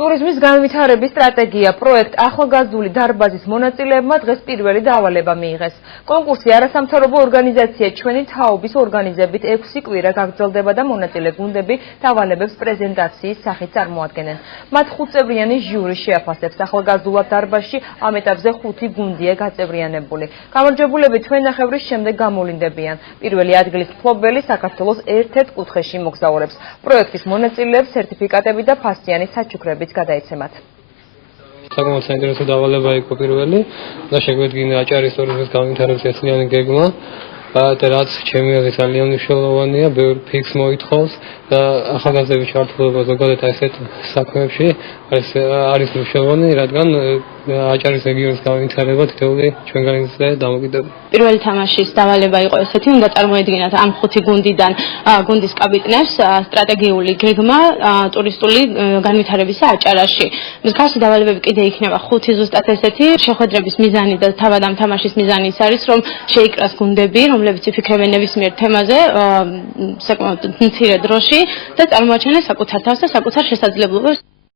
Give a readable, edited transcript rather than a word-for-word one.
ტურიზმის განვითარების სტრატეგია პროექტ ახალგაზრდული დარბაზის მონაწილეებმა დღეს პირველი დავალება მიიღეს. კონკურსი არასამთავრობო ორგანიზაცია ჩვენი თაობის ორგანიზებით 6 კვირა გაგრძელდება და მონაწილე გუნდები დავალებებს პრეზენტაციის სახით წარმოადგენენ. მათ 5 წევრიანი ჟიური შეაფასებს. ახალგაზრდულად დარბაზში ამ ეტაპზე 5 გუნდია გაწევრიანებული. გამარჯვებულები თვენახევრის შემდეგ გამოვლინდებიან. პირველი ადგილის მფლობელი საქართველოს ერთ-ერთ კუთხეში მოგზაურებს. პროექტის მონაწილეებს სერტიფიკატები და ფასიანი საჩუქრებიც გადაეცემათ. საკმაოდ საინტერესო დავალება იყო პირველი და შეგვედგინა აჭარის ტურიზმის განვითარების ერთიანი გეგმა და რაც ჩემი აზრით ძალიან მნიშვნელოვანია, ბევრ ფიქს მოითხოვს და ახალგაზრდების ჩართულობა ზოგადად ასეთ საქმეებში არის მნიშვნელოვანი, რადგან აჭარის რეგიონის განვითარება თითოეული ჩვენგანზე დამოკიდებულია. პირველი თამაშის დავალება იყო ესეთი, უნდა წარმოედგინათ ამ 5 გუნდიდან გუნდის კაპიტნებს სტრატეგიული გეგმა ტურისტული განვითარებისა აჭარაში. მსგავსი დავალებები კიდე იქნება 5 ზუსტად ესეთი. შეხვედრების მიზანი და თავად ამ თამაშის მიზანი ის არის, რომ შეიკრას გუნდები, რომლებიც იფიქრებენ ნებისმიერ თემაზე საკმაოდ მცირე დროში და წარმოაჩენენ საკუთარ თავს და საკუთარ შესაძლებლობებს.